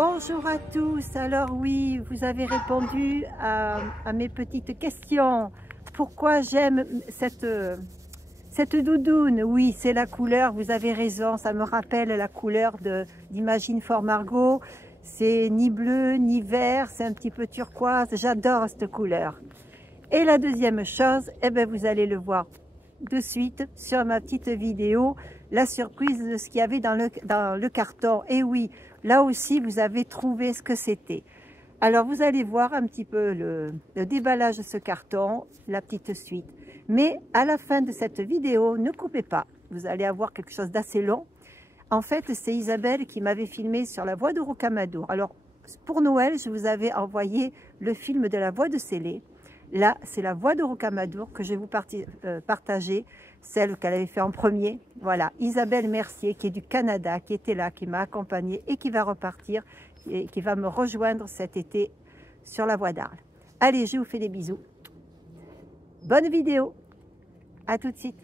Bonjour à tous. Alors oui, vous avez répondu à mes petites questions. Pourquoi j'aime cette doudoune? Oui, c'est la couleur, vous avez raison, ça me rappelle la couleur d'Imagine for Margot. C'est ni bleu ni vert, c'est un petit peu turquoise, j'adore cette couleur. Et la deuxième chose, eh bien, vous allez le voir de suite sur ma petite vidéo, la surprise de ce qu'il y avait dans le carton. Et oui, là aussi vous avez trouvé ce que c'était. Alors vous allez voir un petit peu le déballage de ce carton, la petite suite. Mais à la fin de cette vidéo, ne coupez pas, vous allez avoir quelque chose d'assez long. En fait, c'est Isabelle qui m'avait filmé sur la voie de Rocamadour. Alors pour Noël, je vous avais envoyé le film de la voie de Célé. Là, c'est la voie de Rocamadour que je vais vous partager, celle qu'elle avait fait en premier. Voilà, Isabelle Mercier, qui est du Canada, qui était là, qui m'a accompagnée et qui va repartir et qui va me rejoindre cet été sur la voie d'Arles. Allez, je vous fais des bisous. Bonne vidéo. À tout de suite.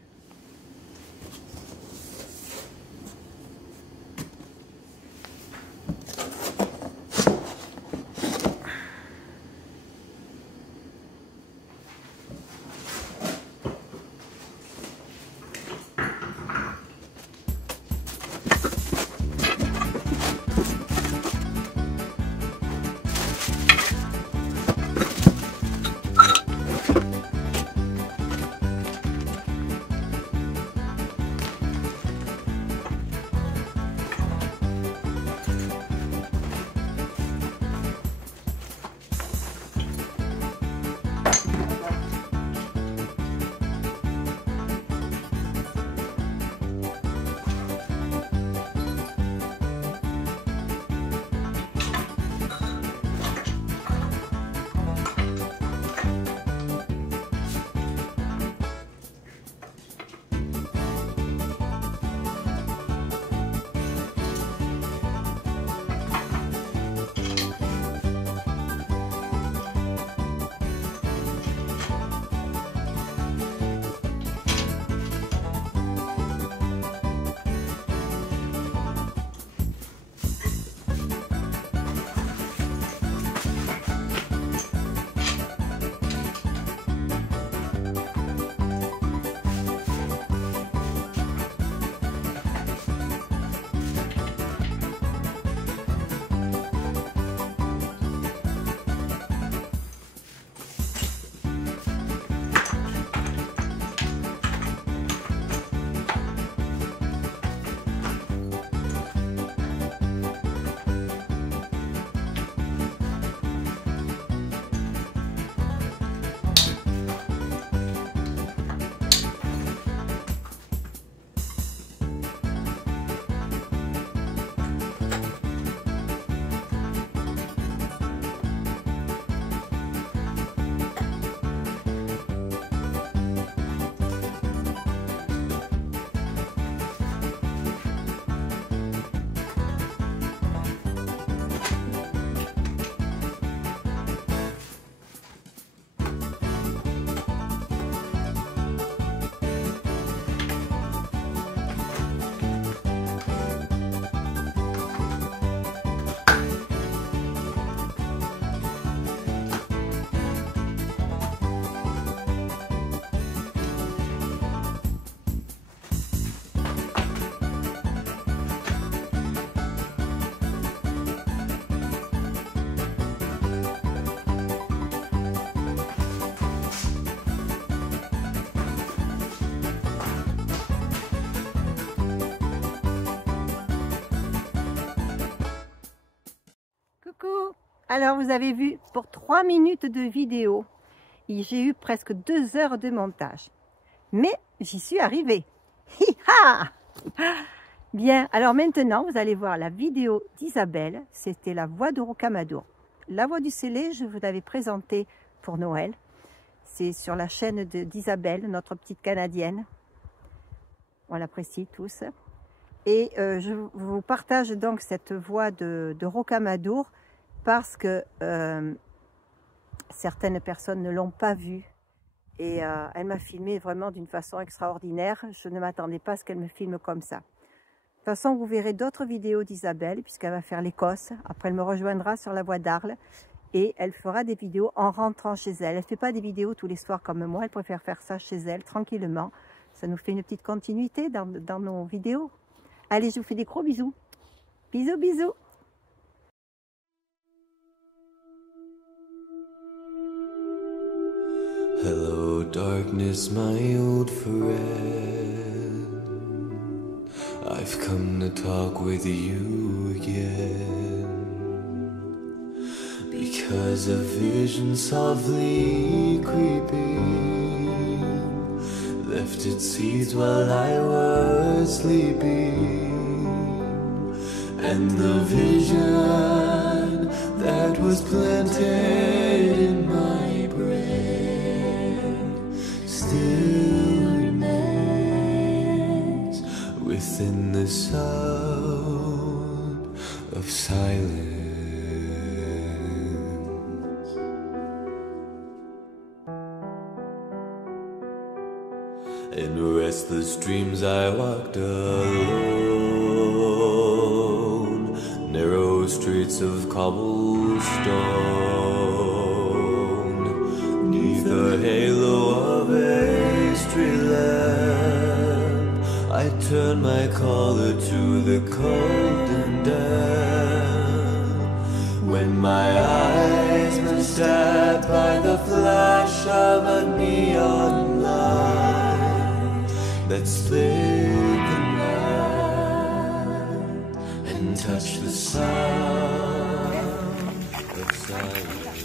Coucou. Alors vous avez vu, pour 3 minutes de vidéo, j'ai eu presque 2 heures de montage. Mais j'y suis arrivée. Hi-ha! Bien, alors maintenant vous allez voir la vidéo d'Isabelle. C'était la voie de Rocamadour. La voie du Célé, je vous l'avais présentée pour Noël. C'est sur la chaîne d'Isabelle, notre petite Canadienne. On l'apprécie tous. Et je vous partage donc cette voie de Rocamadour parce que certaines personnes ne l'ont pas vue. Et elle m'a filmé vraiment d'une façon extraordinaire. Je ne m'attendais pas à ce qu'elle me filme comme ça. toute façon, vous verrez d'autres vidéos d'Isabelle, puisqu'elle va faire l'Écosse. Après, elle me rejoindra sur la voie d'Arles. Et elle fera des vidéos en rentrant chez elle. Elle ne fait pas des vidéos tous les soirs comme moi. Elle préfère faire ça chez elle, tranquillement. Ça nous fait une petite continuité dans nos vidéos. Allez, je vous fais des gros bisous. Bisous, bisous. Hello darkness, my old friend. I've come to talk with you again, because a vision softly creeping left its seeds while I was sleeping, and the vision that was planted in my brain still remains within the sound of silence. In restless dreams I walked alone, narrow streets of cobblestone, neath the halo of a street lamp, I turned my collar to the cold and damp, when my eyes were stabbed by the flash of a neon light that split the night and touched the sound of silence.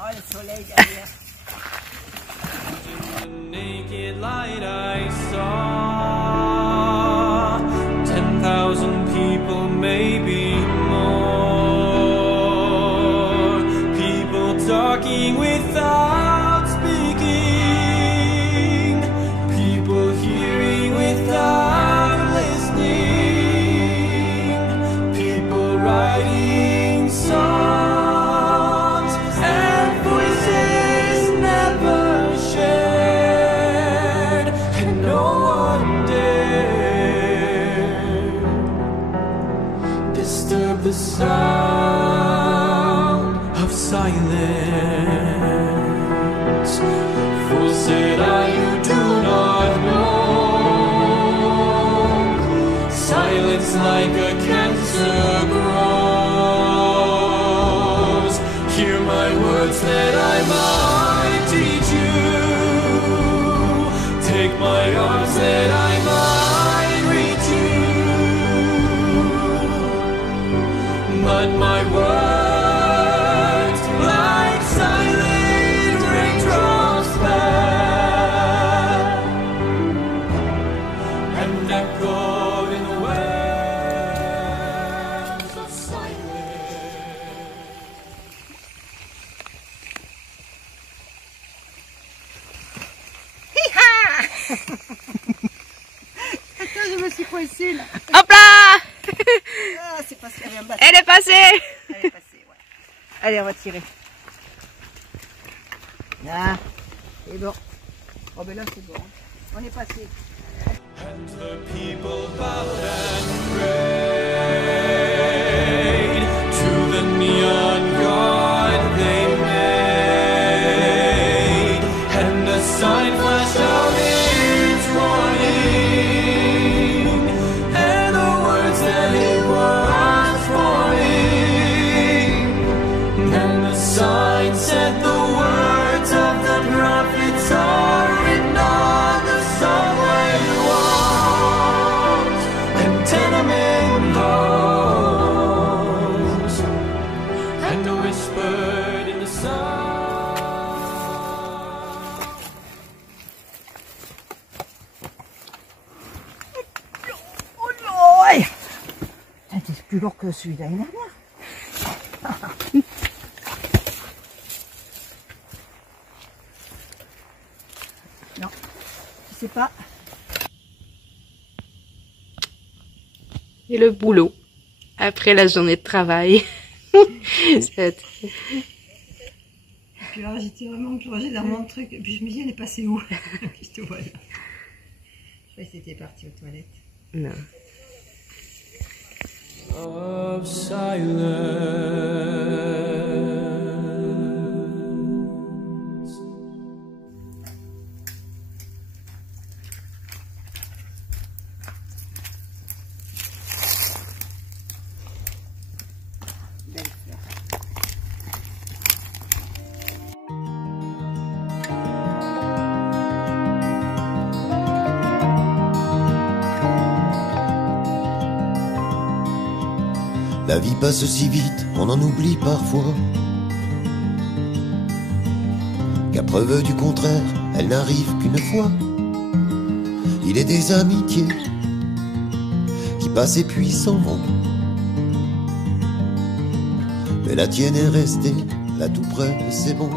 Oh, le soleil derrière. Naked light I saw 10,000 people, maybe more, people talking without speaking, people hearing without listening, people writing songs and voices never shared, and no one dared disturb the sound of silence. Fool, said I, you do not know, silence like a cancer grows. Hear my words that I might teach you, take my arms that I might reach you, but my words like silent raindrops fell and echoed in the waves of silence. Attends, je me suis coincée là. Hop là! Ah, c'est parce qu'il y avait un bateau. Elle est passée! Elle est passée, ouais. Allez, on va tirer. Là, c'est bon. Oh, ben là, c'est bon. On est passé. And the people bowed and prayed to the neon god they made, and a sign flashed out its warning, and the words that it was forming, and the sign said the words of the prophets are written on the subway walls and tenement halls, and whispered in the sun. Oh non! C'est plus lourd que celui d'année dernière. Non, je sais pas. Et le boulot, après la journée de travail. Puis alors j'étais vraiment plongée dans mon truc, et puis je me dis elle est passée où? Puis te voilà. Je croyais que c'était parti aux toilettes. Non. Of silence. Belle fleur. La vie passe si vite, on en oublie parfois. Qu'à preuve du contraire, elle n'arrive qu'une fois. Il est des amitiés qui passent et puis s'en vont. Mais la tienne est restée là tout près et c'est bon.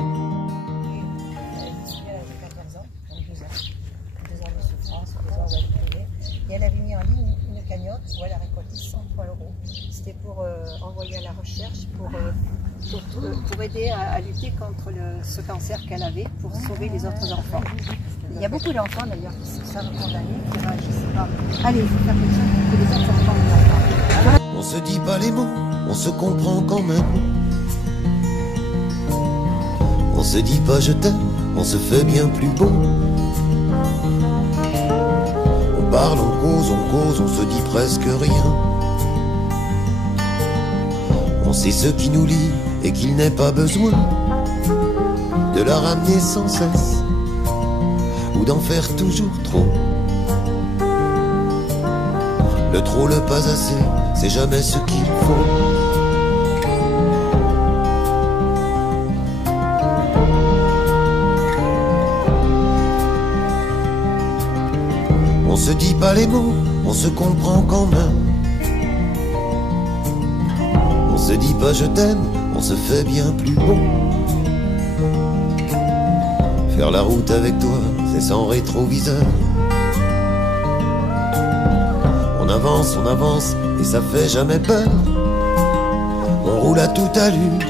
Celui-là avait 14 ans, 22 ans. 2 ans de souffrance, 2 ans d'aide privée. Et elle avait mis en ligne une cagnotte où elle a récolté 103 €. C'était pour envoyer à la recherche, pour aider à lutter contre ce cancer qu'elle avait, pour sauver les autres enfants. Il y a beaucoup d'enfants d'ailleurs qui se savent condamnés, qui réagissent pas. Allez, il faut faire quelque chose pour que les autres enfants ne l'entendent pas. On se dit pas les mots, on se comprend quand même. On se dit pas je t'aime, on se fait bien plus beau. On parle, on cause, on se dit presque rien. On sait ce qui nous lie et qu'il n'est pas besoin de la ramener sans cesse ou d'en faire toujours trop. Le trop, le pas assez, c'est jamais ce qu'il faut. On se dit pas les mots, on se comprend quand même. On se dit pas je t'aime, on se fait bien plus beau. Faire la route avec toi, c'est sans rétroviseur. On avance, et ça fait jamais peur. On roule à toute allure,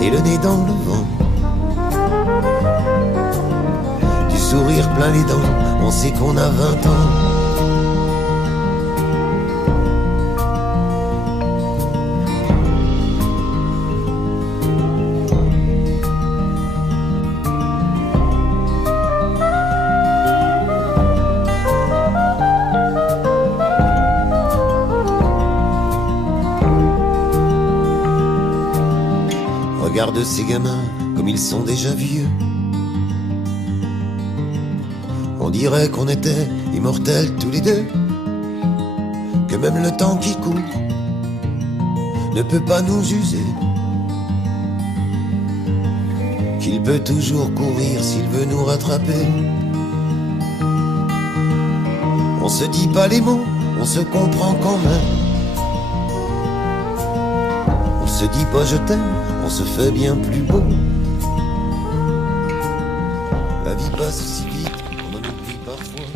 et le nez dans le vent. Du sourire plein les dents, on sait qu'on a 20 ans. Regarde ces gamins comme ils sont déjà vieux. On dirait qu'on était immortels tous les deux, que même le temps qui court ne peut pas nous user, qu'il peut toujours courir s'il veut nous rattraper. On se dit pas les mots, on se comprend quand même. On se dit pas je t'aime, on se fait bien plus beau. La vie passe si vite, on en oublie parfois.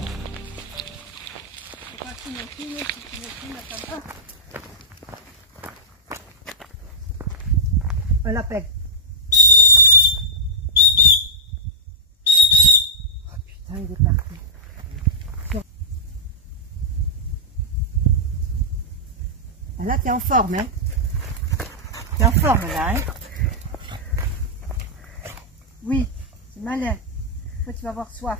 On l'appelle. Oh putain, il est parti. Là, t'es en forme, hein? T'es en forme, là, hein? Oui, c'est malin. Toi, tu vas avoir soif.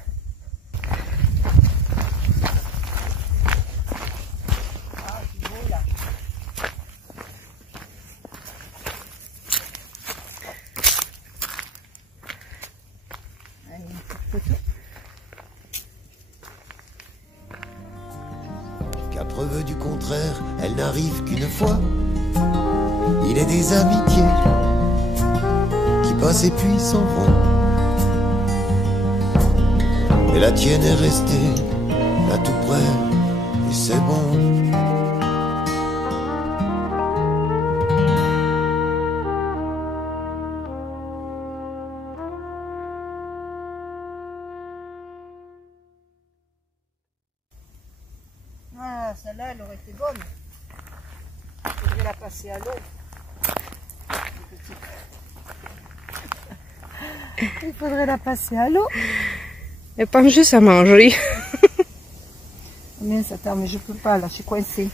Ah, c'est beau, là. Allez, une petite photo. Qu'à preuve du contraire, elle n'arrive qu'une fois. Il est des amitiés qui passent et puis s'en vont. Et la tienne est restée là tout près, et c'est bon. Ah, celle-là, elle aurait été bonne. Il faudrait la passer à l'eau. Il faudrait la passer à l'eau. Elle pense juste à manger. Mais attends, mais je peux pas, là, je suis coincée.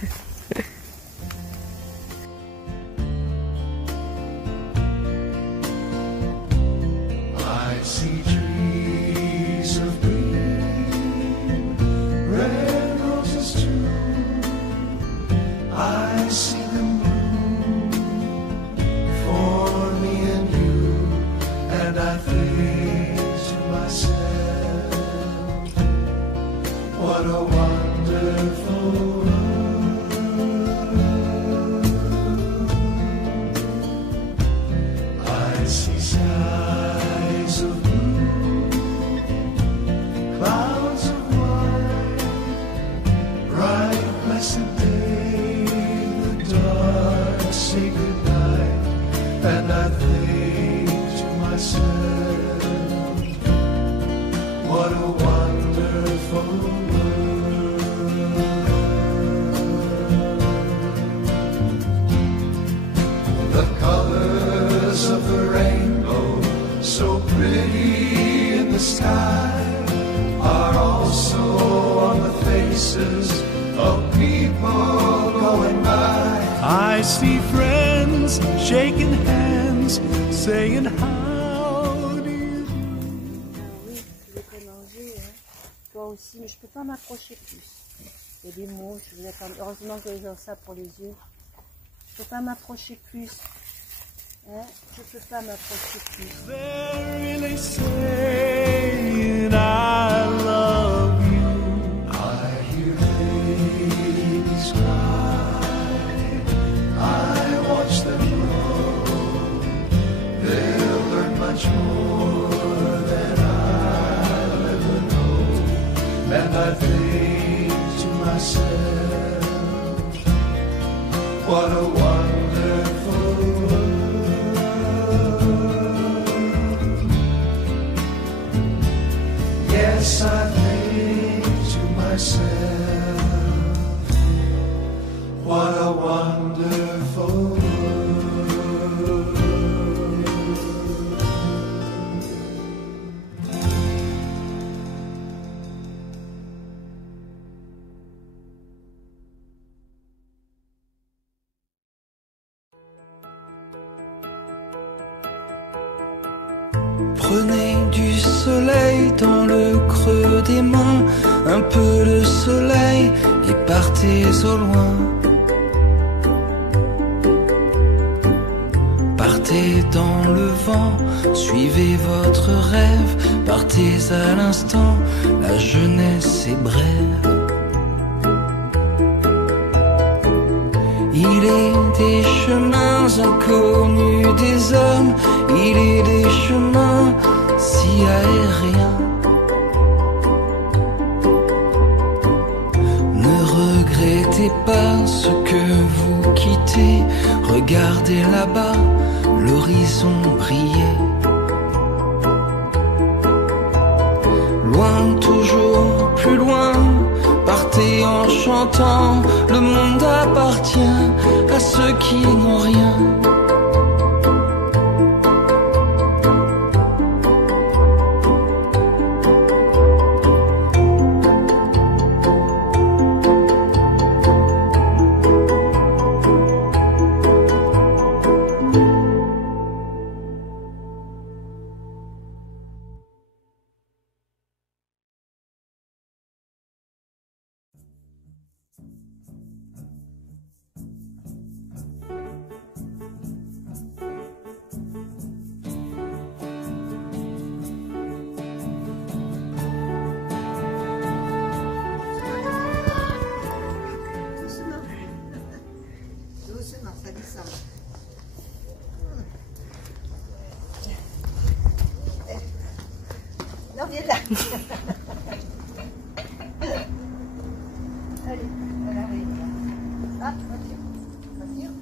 I see trees of green, red roses too. I see them bloom for me and you, and I think to myself, what a wonderful world. I see skies of blue, clouds of white, bright blessed day, the dark say goodnight, and I think to myself, what a wonderful world. The colors of the rainbow, so pretty in the sky, are also on the faces of people going by. I see friends shaking hands, saying how do you do. Oui, je vais te manger, hein. Toi aussi, mais je peux pas m'approcher plus. Il y a des mouches, je vous attends. Heureusement que j'ai ça pour les yeux. Je peux pas m'approcher plus. Hein? Je peux pas m'approcher plus. They're really saying I love you. I hear babies cry, I watch them grow. They'll learn much more than I'll ever know. And I think to myself, what a wonderful world. Yes, I think to myself, what a wonderful world. Prenez du soleil dans le creux des mains, un peu de soleil et partez au loin. Partez dans le vent, suivez votre rêve, partez à l'instant, la jeunesse est brève. Il est des chemins inconnus des hommes, il est des chemins si aériens. Ne regrettez pas ce que vous quittez, regardez là-bas l'horizon briller. Loin, toujours plus loin, partez en chantant, le monde appartient à ceux qui n'ont rien. Doucement, ça descend. Non, viens là. Allez, elle arrive. Ah, voiture. Voiture.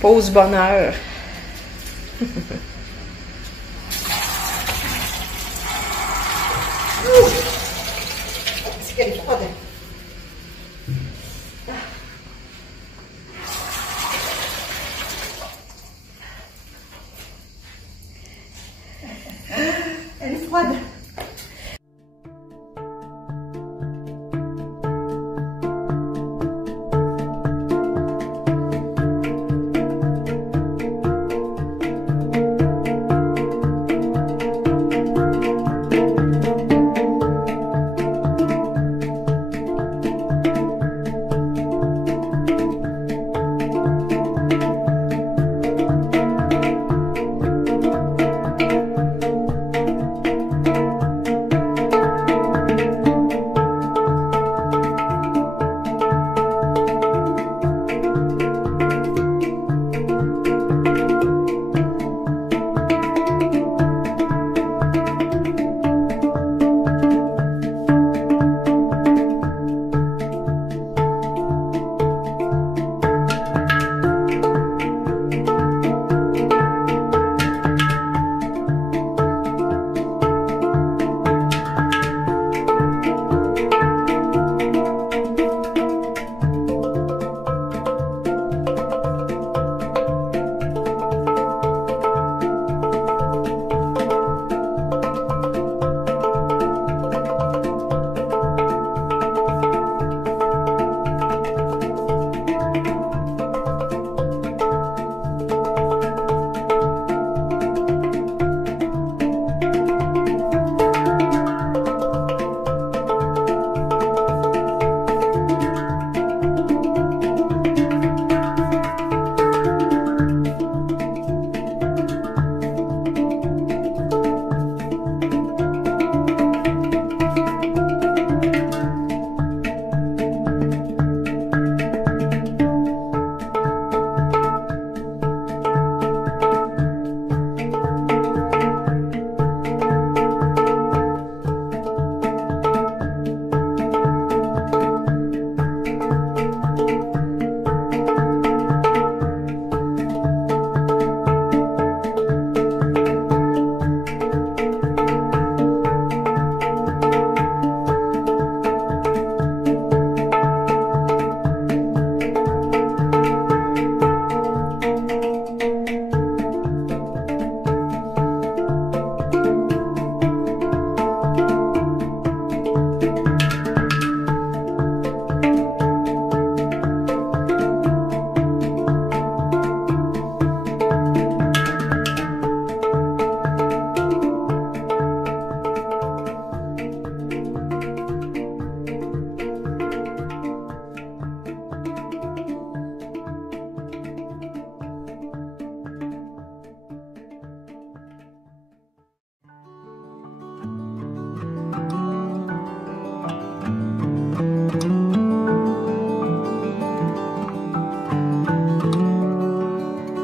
Pause bonheur. C'est qu'elle est froide. Elle est froide.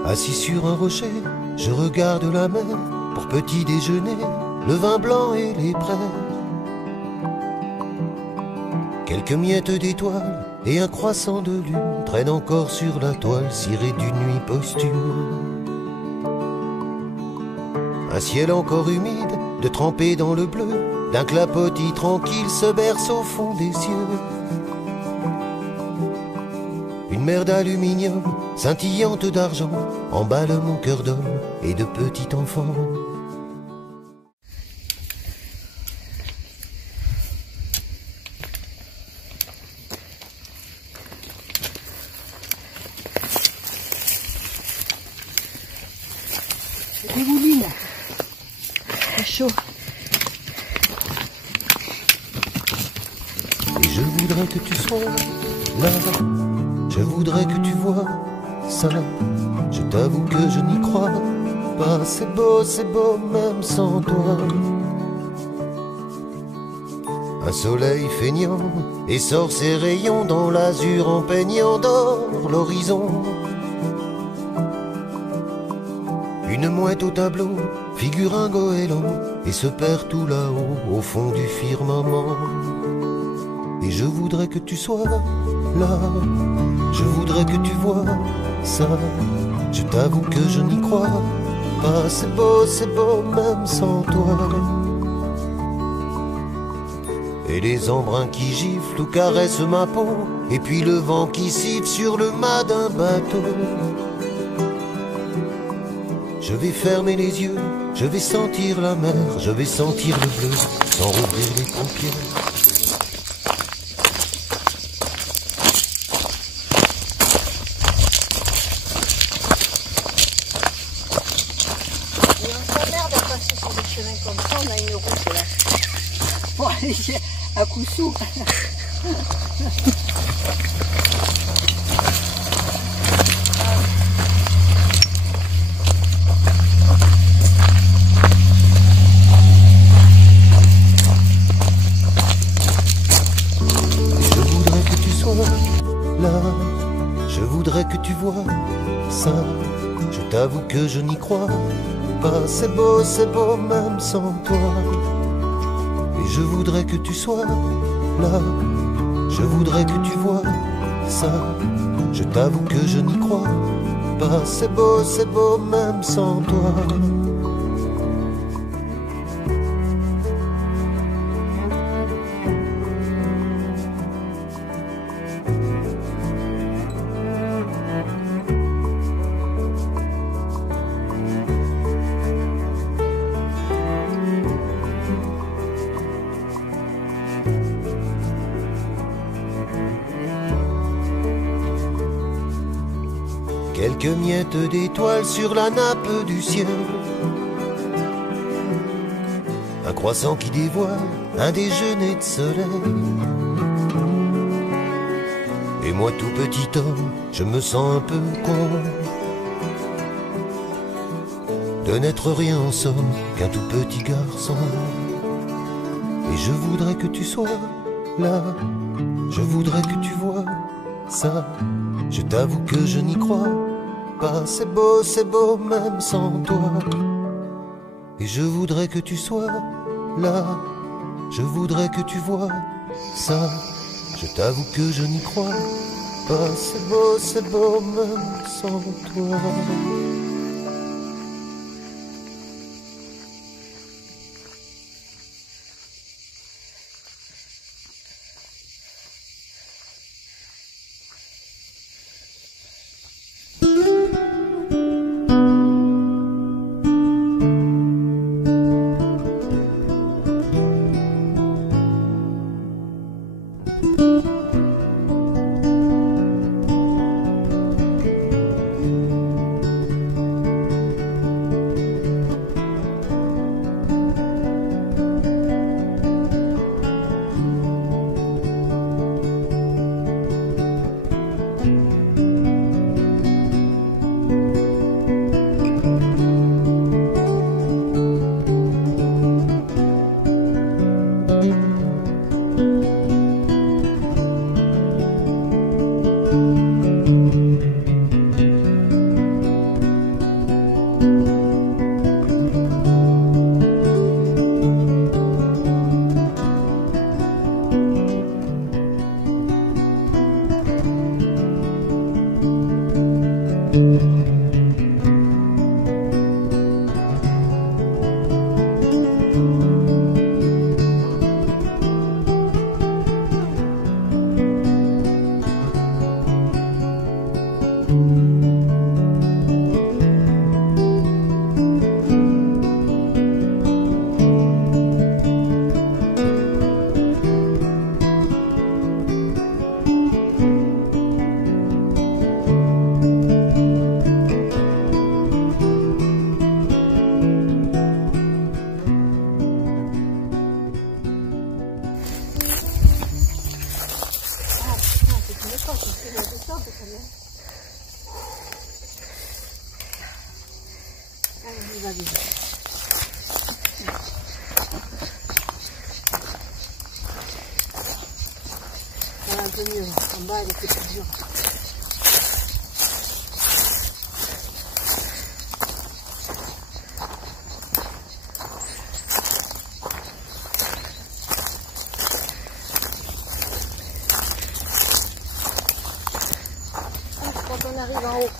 Assis sur un rocher, je regarde la mer. Pour petit déjeuner, le vin blanc et les prairies. Quelques miettes d'étoiles et un croissant de lune traînent encore sur la toile cirée d'une nuit posthume. Un ciel encore humide, de tremper dans le bleu, d'un clapotis tranquille se berce au fond des cieux. Une mer d'aluminium, scintillante d'argent, emballe mon cœur d'homme et de petit enfant. C'est dégouli là. C'est chaud. Et je voudrais que tu sois là. Je voudrais que tu vois ça. Je t'avoue que je n'y crois pas. C'est beau même sans toi. Un soleil feignant essore ses rayons dans l'azur en peignant d'or l'horizon. Une mouette au tableau figure un goéland et se perd tout là-haut au fond du firmament. Et je voudrais que tu sois là, je voudrais que tu vois ça. Je t'avoue que je n'y crois pas. C'est beau même sans toi. Et les embruns qui giflent ou caressent ma peau, et puis le vent qui siffle sur le mât d'un bateau. Je vais fermer les yeux, je vais sentir la mer, je vais sentir le bleu sans rouvrir les paupières. Comme ça, on a une route là pour aller à Coussou. Je voudrais que tu sois là, je voudrais que tu vois ça. Je t'avoue que je n'y crois pas. C'est beau même sans toi. Et je voudrais que tu sois là, je voudrais que tu vois ça. Je t'avoue que je n'y crois pas. C'est beau même sans toi. Quelques miettes d'étoiles sur la nappe du ciel. Un croissant qui dévoile un déjeuner de soleil. Et moi tout petit homme, je me sens un peu con de n'être rien en somme qu'un tout petit garçon. Et je voudrais que tu sois là, je voudrais que tu vois ça. Je t'avoue que je n'y crois pas. C'est beau même sans toi. Et je voudrais que tu sois là, je voudrais que tu vois ça. Je t'avoue que je n'y crois pas. C'est beau même sans toi. Ça va un peu mieux. En bas, elle était plus dure. on arrive en haut.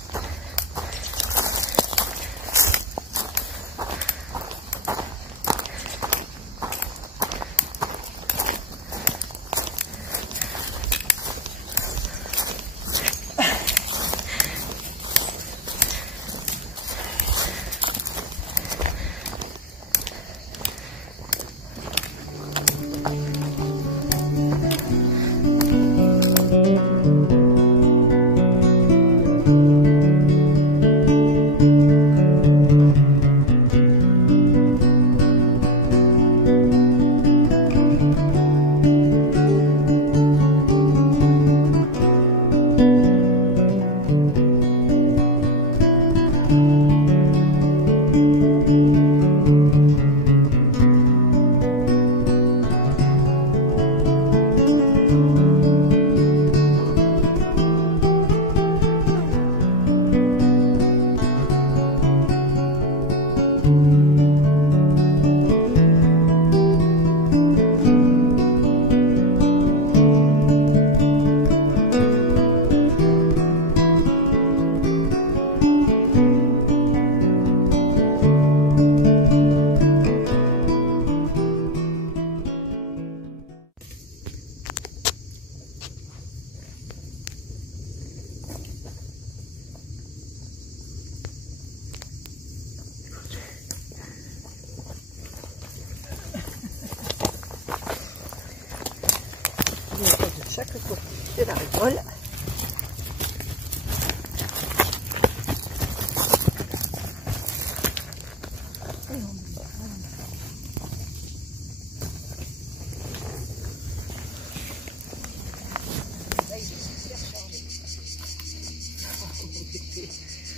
De chaque côté de la rigole.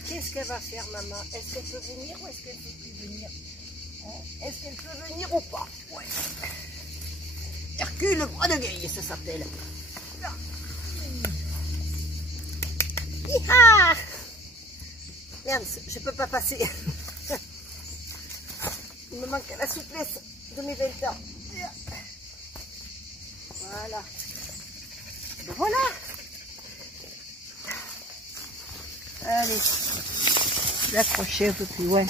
Qu'est-ce qu'elle va faire, maman? Est-ce qu'elle peut venir ou est-ce qu'elle ne peut plus venir? Est-ce qu'elle peut venir ou pas? Ouais. Hercule, le bras de gueule, ça s'appelle. Hi-ha! Merde, je peux pas passer. Il me manque la souplesse de mes 20 ans. Voilà. Ben voilà. Allez, je vais accrocher un peu plus loin.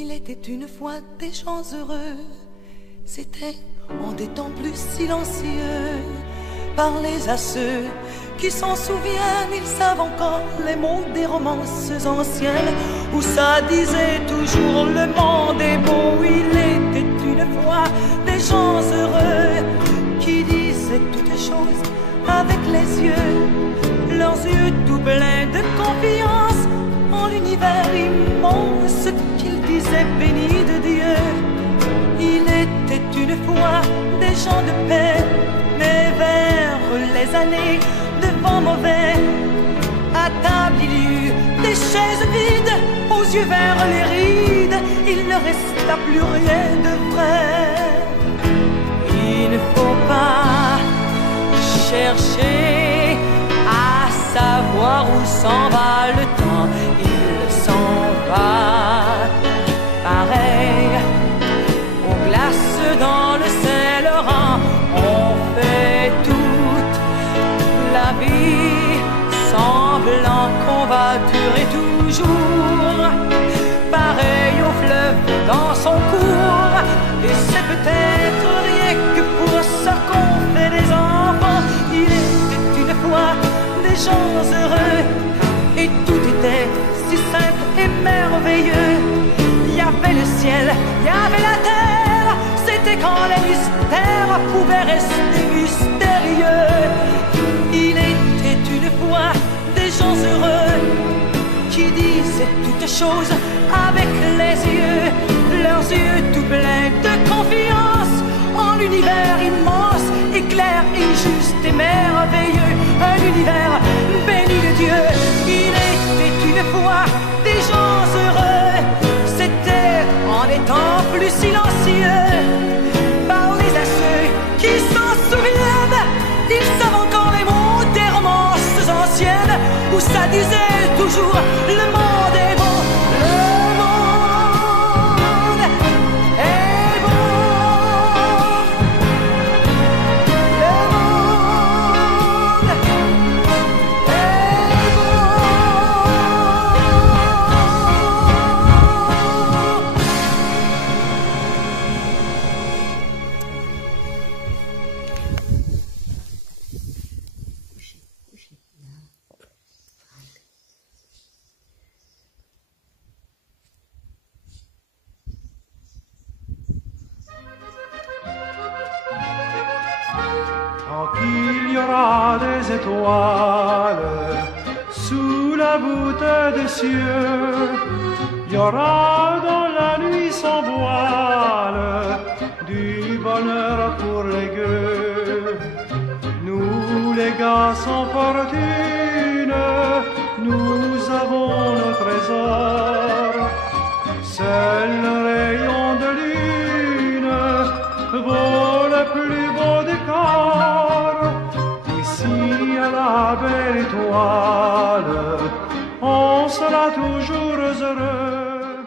Il était une fois des gens heureux, c'était en des temps plus silencieux. Parlez à ceux qui s'en souviennent, ils savent encore les mots des romances anciennes, où ça disait toujours le monde est beau. Il était une fois des gens heureux, qui disaient toutes choses avec les yeux, leurs yeux tout pleins de confiance en l'univers immense qu'ils disaient béni de Dieu. Il était une fois des gens de paix, mais vers les années de vent mauvais. À table il y eut des chaises vides, aux yeux vers les rides, il ne resta plus rien de vrai. Il ne faut pas chercher à savoir où s'en va le temps, il s'en va pareil aux glaces dans le Saint-Laurent. On fait toute la vie semblant qu'on va durer toujours, pareil au fleuve dans son cours. Et c'est peut-être rien que pour ça qu'on fait des enfants. Il était une fois des gens heureux, et tout était si simple et merveilleux. Il y avait le ciel, il y avait la terre, c'était quand les mystères pouvaient rester mystérieux. Il était une fois des gens heureux qui disaient toutes choses avec les yeux, leurs yeux tout pleins de confiance en l'univers immense et clair et juste et merveilleux, un univers béni de Dieu. Il était une fois des gens heureux, c'était en des temps plus silencieux. Parlez à ceux qui s'en souviennent, ils savent encore les mots des romances anciennes où ça disait toujours le monde est bon, le monde est bon, le monde est Tant qu'il y aura des étoiles sous la voûte des cieux, il y aura dans la nuit sans voile du bonheur pour les gueux. Nous les gars sans fortune, nous avons nos trésors. Seul le rayon de lune vaut le plus beau décor. Ici à la belle étoile, on sera toujours heureux.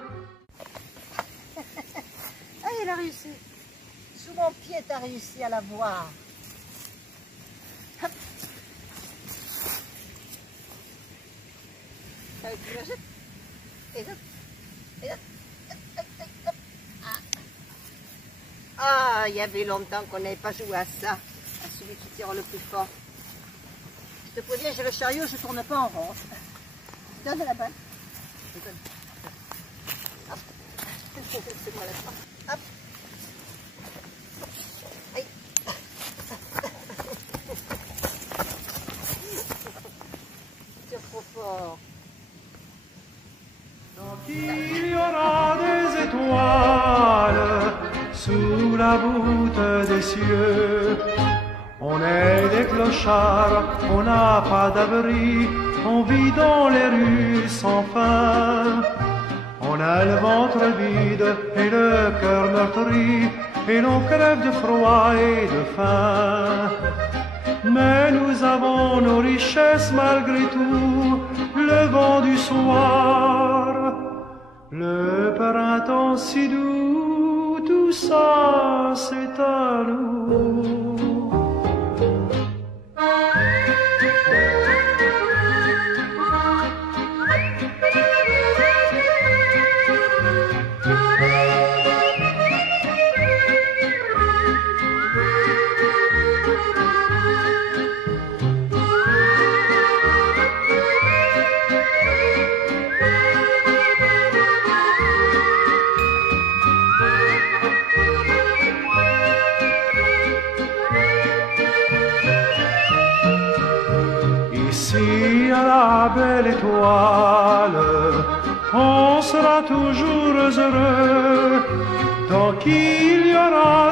Ah, il a réussi. Sous mon pied, t'as réussi à la voir. Hop. Tu la jettes. Et hop. Et hop. Ah, il y avait longtemps qu'on n'avait pas joué à ça, à celui qui tire le plus fort. Je te préviens, j'ai le chariot, je ne tourne pas en rond. Donne la balle. Je donne. Hop. C'est moi la fois. Hop. Aïe. Tire trop fort. Tant qu'il y aura des étoiles sous la voûte des cieux, on est des clochards, on n'a pas d'abri, on vit dans les rues sans fin. On a le ventre vide et le cœur meurtri, et l'on crève de froid et de faim. Mais nous avons nos richesses malgré tout, le vent du soir, le printemps si doux, tout ça c'est à nous. Ici à la belle étoile, on sera toujours heureux, tant qu'il y aura